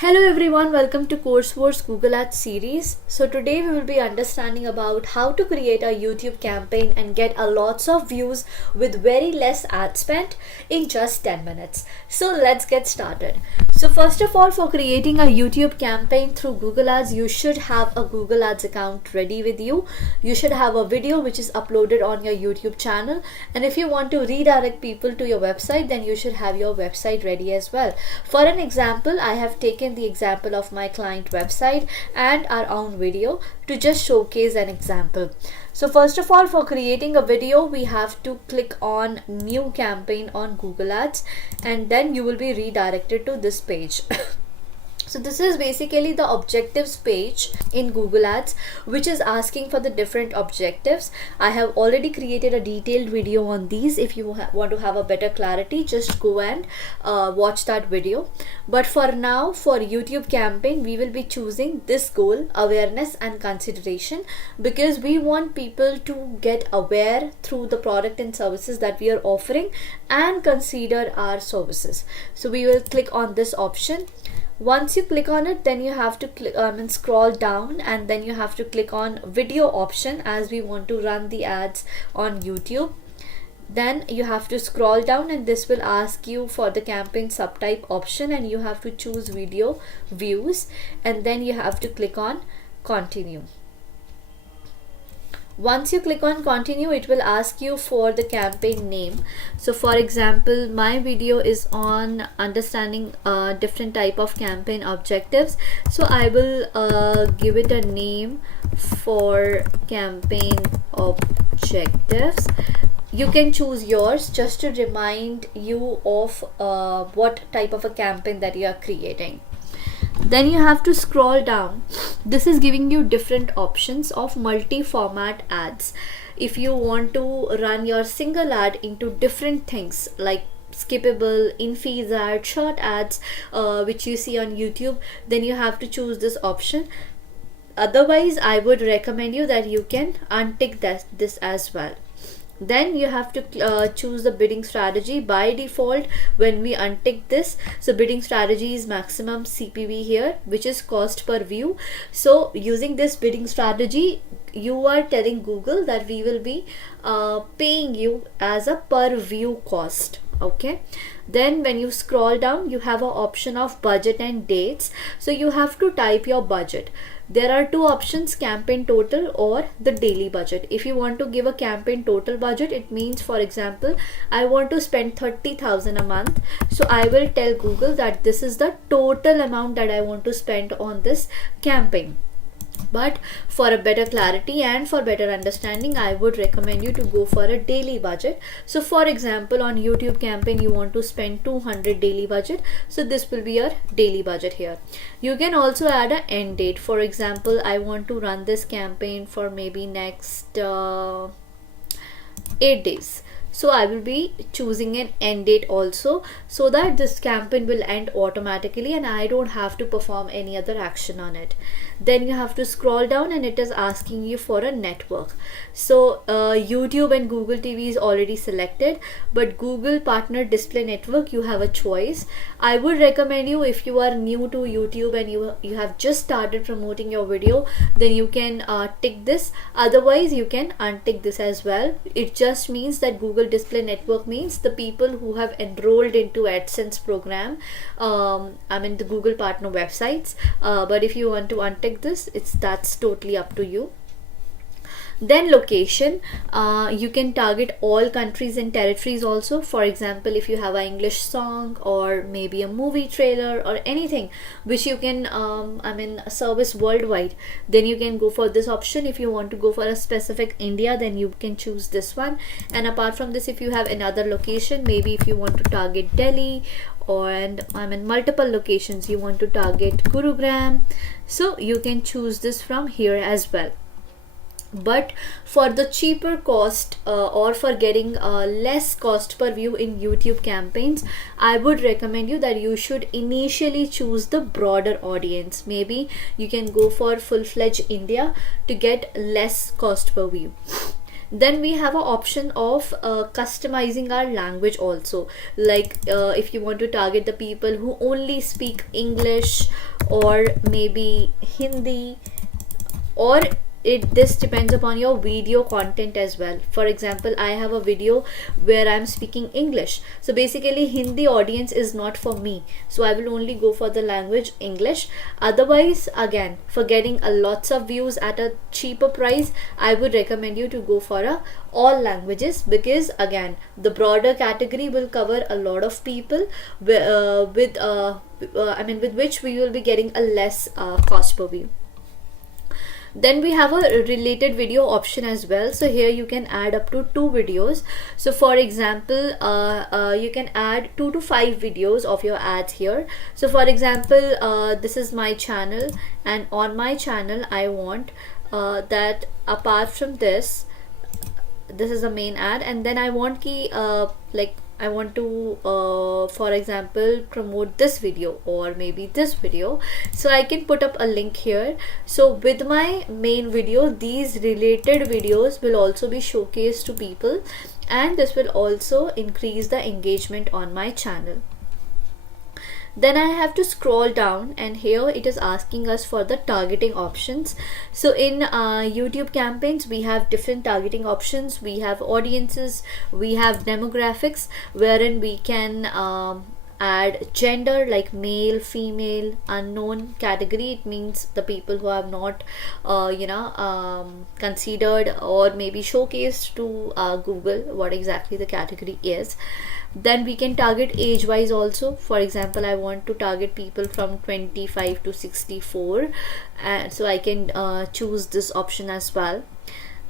Hello everyone, welcome to Vourse Google Ads series. So today we will be understanding about how to create a YouTube campaign and get a lots of views with very less ad spend in just 10 minutes. So let's get started. So first of all, for creating a YouTube campaign through Google Ads, you should have a Google Ads account ready with you. You should have a video which is uploaded on your YouTube channel, and if you want to redirect people to your website, then you should have your website ready as well. For an example, I have taken the example of my client website and our own video to just showcase an example. So first of all, for creating a video, we have to click on new campaign on Google Ads, and then you will be redirected to this page. So this is basically the objectives page in Google Ads, which is asking for the different objectives. I have already created a detailed video on these. If you want to have a better clarity, just go and watch that video. But for now, for YouTube campaign, we will be choosing this goal: awareness and consideration, because we want people to get aware through the product and services that we are offering and consider our services. So we will click on this option. Once you click on it, then you have to click and scroll down, and then you have to click on video option, as we want to run the ads on YouTube. Then you have to scroll down, and this will ask you for the campaign subtype option, and you have to choose video views, and then you have to click on continue. Once you click on continue, it will ask you for the campaign name. So for example, my video is on understanding different type of campaign objectives. So I will give it a name for campaign objectives. You can choose yours just to remind you of what type of a campaign that you are creating. Then you have to scroll down. This is giving you different options of multi-format ads. If you want to run your single ad into different things like skippable, in-feed ads, short ads, which you see on YouTube, then you have to choose this option. Otherwise, I would recommend you that you can untick this as well. Then you have to choose the bidding strategy. By default, when we untick this, so bidding strategy is maximum CPV here, which is cost per view. So using this bidding strategy, you are telling Google that we will be paying you as a per view cost. Okay, then when you scroll down, you have an option of budget and dates. So you have to type your budget. There are two options: campaign total or the daily budget. If you want to give a campaign total budget, it means, for example, I want to spend 30,000 a month. So I will tell Google that this is the total amount that I want to spend on this campaign. But for a better clarity and for better understanding, I would recommend you to go for a daily budget. So for example, on YouTube campaign, you want to spend 200 daily budget. So this will be your daily budget here. You can also add an end date. For example, I want to run this campaign for maybe next 8 days. So I will be choosing an end date also, so that this campaign will end automatically and I don't have to perform any other action on it. Then you have to scroll down, and it is asking you for a network. So YouTube and Google TV is already selected, but Google Partner Display Network, you have a choice. I would recommend you, if you are new to YouTube and you have just started promoting your video, then you can tick this. Otherwise, you can untick this as well. It just means that Google Display Network means the people who have enrolled into AdSense program, the Google partner websites. But if you want to untick this, that's totally up to you. Then location, you can target all countries and territories also. For example, if you have an English song or maybe a movie trailer or anything which you can service worldwide, then you can go for this option. If you want to go for a specific India, then you can choose this one. And apart from this, if you have another location, maybe if you want to target Delhi multiple locations, you want to target Gurugram, so you can choose this from here as well. But for the cheaper cost or for getting less cost per view in YouTube campaigns, I would recommend you that you should initially choose the broader audience. Maybe you can go for full-fledged India to get less cost per view. Then we have an option of customizing our language also, like if you want to target the people who only speak English or maybe Hindi, or this depends upon your video content as well. For example, I have a video where I'm speaking English, so basically Hindi audience is not for me, so I will only go for the language English. Otherwise, again, for getting a lots of views at a cheaper price, I would recommend you to go for a all languages, because again, the broader category will cover a lot of people with which we will be getting a less cost per view. Then we have a related video option as well, so here you can add up to 2 videos. So for example, you can add 2 to 5 videos of your ads here. So for example, this is my channel, and on my channel I want that apart from this is the main ad, and then I want I want to for example promote this video or maybe this video, so I can put up a link here. So with my main video, these related videos will also be showcased to people, and this will also increase the engagement on my channel. Then I have to scroll down, and here it is asking us for the targeting options. So in YouTube campaigns, we have different targeting options. We have audiences, we have demographics, wherein we can add gender like male, female, unknown. Category, it means the people who have not considered or maybe showcased to Google what exactly the category is. Then we can target age wise also. For example, I want to target people from 25 to 64, and so I can choose this option as well.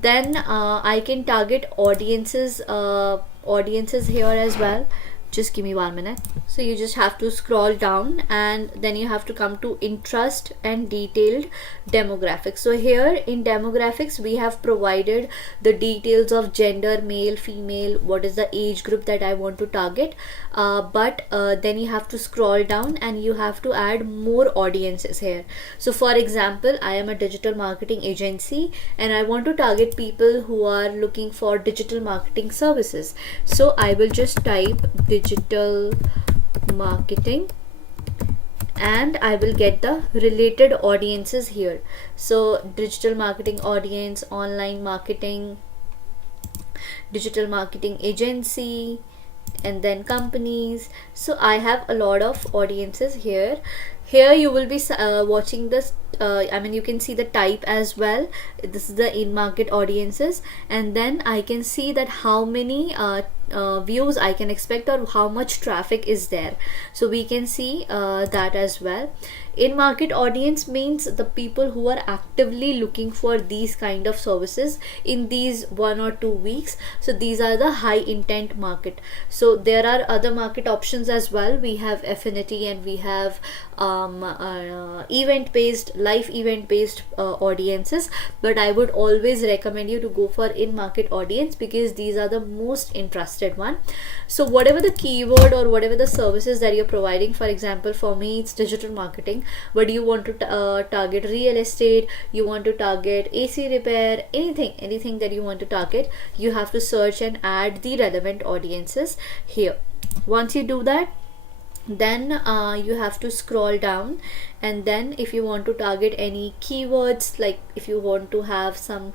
Then I can target audiences here as well. Just give me 1 minute. So you just have to scroll down, and then you have to come to interest and detailed demographics. So here in demographics, we have provided the details of gender, male, female, what is the age group that I want to target, but then you have to scroll down and you have to add more audiences here. So for example, I am a digital marketing agency and I want to target people who are looking for digital marketing services. So I will just type digital marketing, and I will get the related audiences here. So digital marketing audience, online marketing, digital marketing agency, and then companies. So I have a lot of audiences here. Here you will be watching this, you can see the type as well. This is the in-market audiences, and then I can see that how many views I can expect or how much traffic is there. So we can see that as well. In-market audience means the people who are actively looking for these kind of services in these 1 or 2 weeks. So these are the high intent market. So there are other market options as well. We have affinity, and we have event based, live event based audiences, but I would always recommend you to go for in-market audience because these are the most interested one. So whatever the keyword or whatever the services that you're providing, for example, for me it's digital marketing, but you want to target real estate, you want to target AC repair, anything that you want to target, you have to search and add the relevant audiences here. Once you do that, then you have to scroll down, and then if you want to target any keywords, like if you want to have some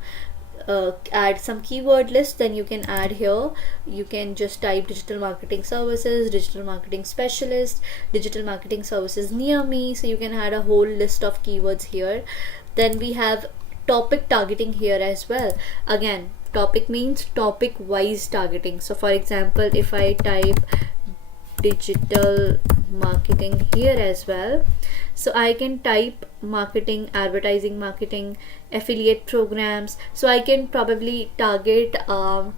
add some keyword list, then you can add here. You can just type digital marketing services, digital marketing specialist, digital marketing services near me, so you can add a whole list of keywords here. Then we have topic targeting here as well. Again, topic means topic wise targeting. So for example, if I type digital marketing here as well, so I can type marketing, advertising marketing, affiliate programs, so I can probably target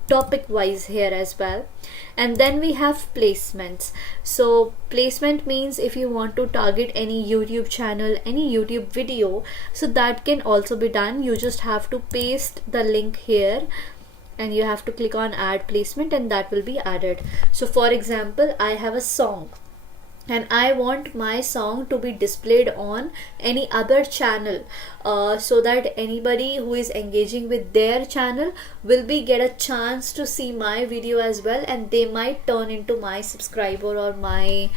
topic wise here as well. And then we have placements. So placement means if you want to target any YouTube channel, any YouTube video, so that can also be done. You just have to paste the link here and you have to click on add placement, and that will be added. So for example, I have a song and I want my song to be displayed on any other channel, so that anybody who is engaging with their channel will be get a chance to see my video as well, and they might turn into my subscriber or my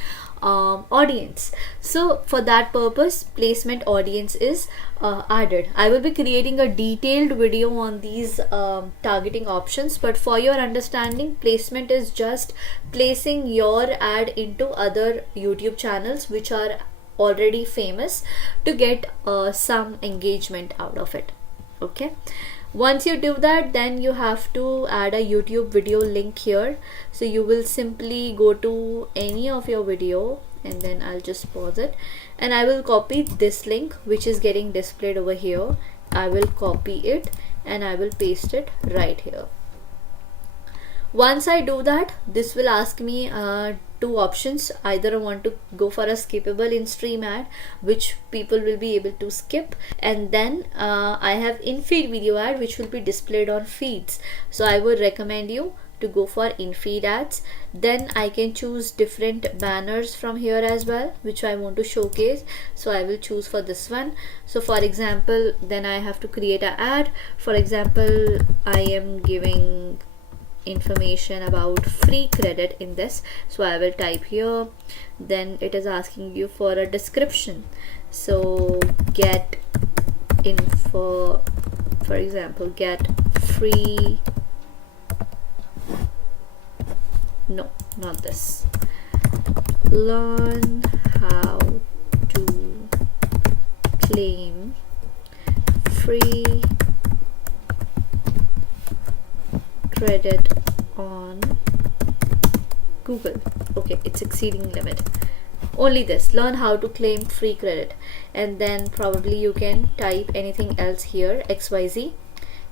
audience. So for that purpose, placement audience is added. I will be creating a detailed video on these targeting options, but for your understanding, placement is just placing your ad into other YouTube channels which are already famous to get some engagement out of it. Okay, once you do that, then you have to add a YouTube video link here. So you will simply go to any of your video, and then I'll just pause it, and I will copy this link which is getting displayed over here. I will copy it and I will paste it right here. Once I do that, this will ask me two options. Either I want to go for a skippable in-stream ad, which people will be able to skip, and then I have in-feed video ad which will be displayed on feeds. So I would recommend you to go for in-feed ads. Then I can choose different banners from here as well, which I want to showcase. So I will choose for this one. So for example, then I have to create an ad. For example, I am giving information about free credit in this, so I will type here. Then it is asking you for a description, so get info, for example, get free, no, not this, learn how to claim free credit on Google. Okay, it's exceeding limit. Only this, learn how to claim free credit, and then probably you can type anything else here, XYZ.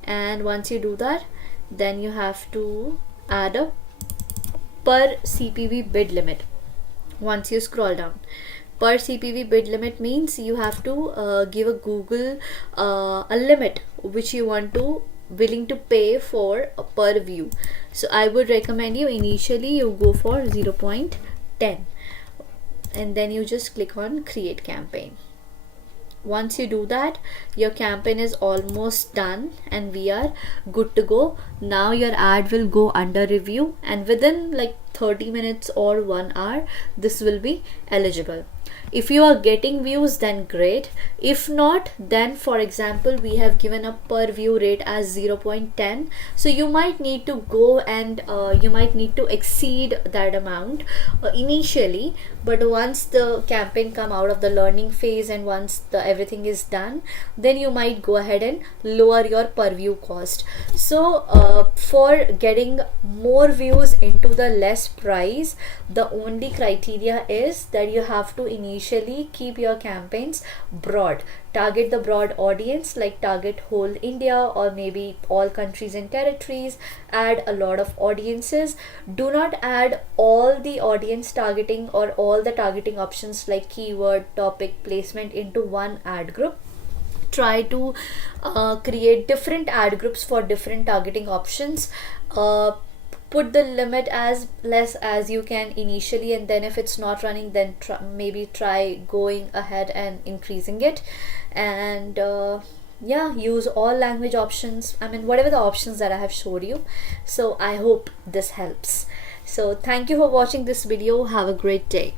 And once you do that, then you have to add a per CPV bid limit. Once you scroll down, per CPV bid limit means you have to give a Google a limit which you want to willing to pay for per view. So I would recommend you initially you go for 0.10, and then you just click on create campaign. Once you do that, your campaign is almost done and we are good to go. Now your ad will go under review, and within like 30 minutes or 1 hour this will be eligible. If you are getting views, then great. If not, then for example, we have given a per view rate as 0.10. So you might need to go and you might need to exceed that amount initially. But once the campaign come out of the learning phase and once the everything is done, then you might go ahead and lower your per view cost. So for getting more views into the less price, the only criteria is that you have to initially keep your campaigns broad, target the broad audience, like target whole India or maybe all countries and territories, add a lot of audiences. Do not add all the audience targeting or all the targeting options like keyword, topic, placement into one ad group. Try to create different ad groups for different targeting options. Put the limit as less as you can initially, and then if it's not running, then maybe try going ahead and increasing it. And yeah, use all language options, I mean whatever the options that I have showed you. So I hope this helps. So thank you for watching this video. Have a great day.